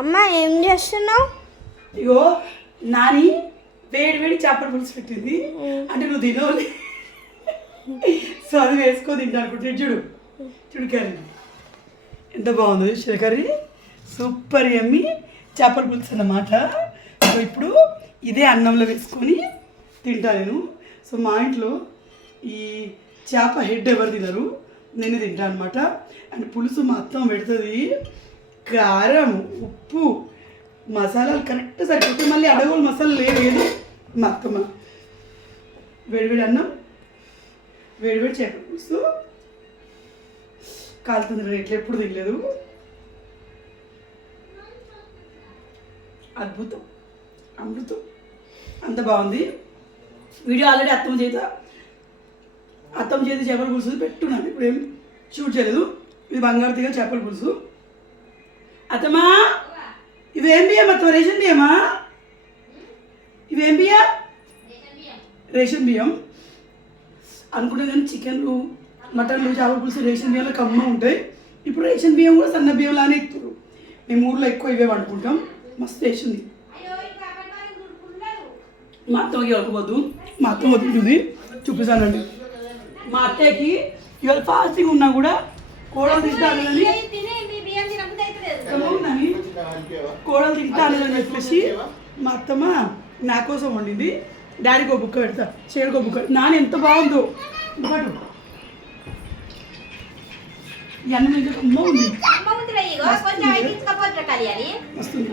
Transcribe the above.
అమ్మ ఏం చేస్తున్నావు? ఇగో నాని వేడి వేడి చేపల పులుసు పెట్టింది అంటే నువ్వు తినవాలి సో అది వేసుకో తింటా అనుకుంటే చూడు చూడు కర్రీ ఎంత బాగుంది చూడు కర్రీ సూపర్ యమ్మీ చేపల పులుసు అన్నమాట. సో ఇప్పుడు ఇదే అన్నంలో వేసుకొని తింటా నేను. సో మా ఇంట్లో ఈ చేప హెడ్ ఎవరు తినరు, నేనే తింటా అనమాట. అండ్ పులుసు మొత్తం పెడుతుంది, కారం ఉప్పు మసాలాలు కరెక్ట్ సరిపోతుంది. మళ్ళీ అడగోలు మసాలా లేదు మా అత్తమ్మ. వేడివేడి అన్నం వేడివేడి చేపల పులుసు కాలుతుంది. రేట్లు ఎప్పుడు తినలేదు, అద్భుతం అమృతం అంత బాగుంది. వీడియో ఆల్రెడీ అత్తమ్మ చేతి చేపల పులుసు పెట్టున్నాను, ఇప్పుడు ఏం షూట్ చేయలేదు. ఇది బంగారు తీగ చేపల పులుసు. అత్తమ్మా ఇవేం బియ్యం అత్తమ్మ? రేషన్ బియ్యమా? ఇవేం బియ్యం? రేషన్ బియ్యం అనుకుంటే కానీ చికెన్లు మటన్లు చేపల పులుసు రేషన్ బియ్యంలో కమ్మ ఉంటాయి. ఇప్పుడు రేషన్ బియ్యం కూడా సన్న బియ్యం లానే ఇస్తారు. మేము ఊర్లో ఎక్కువ ఇవే వండుకుంటాం. మస్తు వేసింది. మా అత్తమ్మకి ఇవ్వకపోద్దు, మా అత్తమ్మ తింటుంది చూపిస్తానండి. మా అత్తయ్యకి ఇవాళ ఫాస్టింగ్ ఉన్నా కూడా కోడలు తింటాను కోడలు తింటాను చెప్పేసి మా అత్తమ్మ నా కోసం వండింది. డాడీకి ఒక బుక్క పెడతా, చేరుకో బుక్క. నాన్న ఎంత బాగుందో పాటు ఈ అన్నం ఇంకా అమ్మ ఉంది వస్తుంది.